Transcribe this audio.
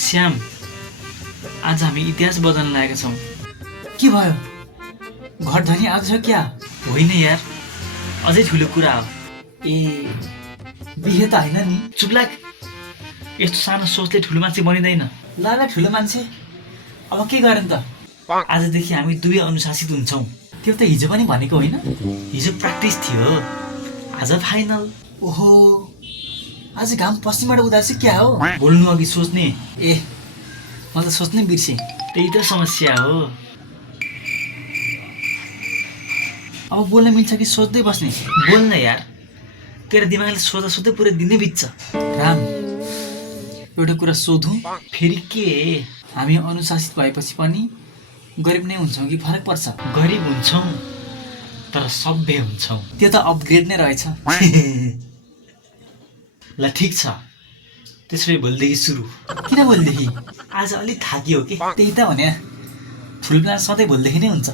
श्याम, आज हामी इतिहास बदल्न लागेका छौँ। के भयो? घर धनी आज छ क्या? होइन यार, अझै ठुलो कुरा हो। ए बिहे त होइन नि? चुप्लाक, यस्तो सानो सोचले ठुलो मान्छे बनिँदैन। ल ठुलो मान्छे, अब के गरे त? आजदेखि हामी दुवै अनुशासित हुन्छौँ। त्यो त हिजो पनि भनेको होइन? हिजो प्र्याक्टिस थियो, आज फाइनल। ओहो, आज घाम पश्चिमबाट उदाएछ क्या हो? बोल्नु अघि सोच्ने। ए म त सोच्नै बिर्सेँ। त्यही त समस्या हो। अब बोल्न मिल्छ कि सोच्दै बस्ने? बोल्न यार, तेरो दिमागले सोच्दा सोच्दै पुरै दिनै बित्छ। राम, एउटा कुरा सोधौँ? फेरि के? हामी अनुशासित भएपछि पनि गरिब नै हुन्छौँ कि फरक पर्छ? गरिब हुन्छौँ तर सभ्य हुन्छौँ। त्यो त अपग्रेड नै रहेछ। ल ठिक छ, त्यसो भए भोलिदेखि सुरु। किन भोलिदेखि? आज अलिक थाकियो कि। त्यही त भने, ठुलो प्लान सधैँ भोलिदेखि नै हुन्छ।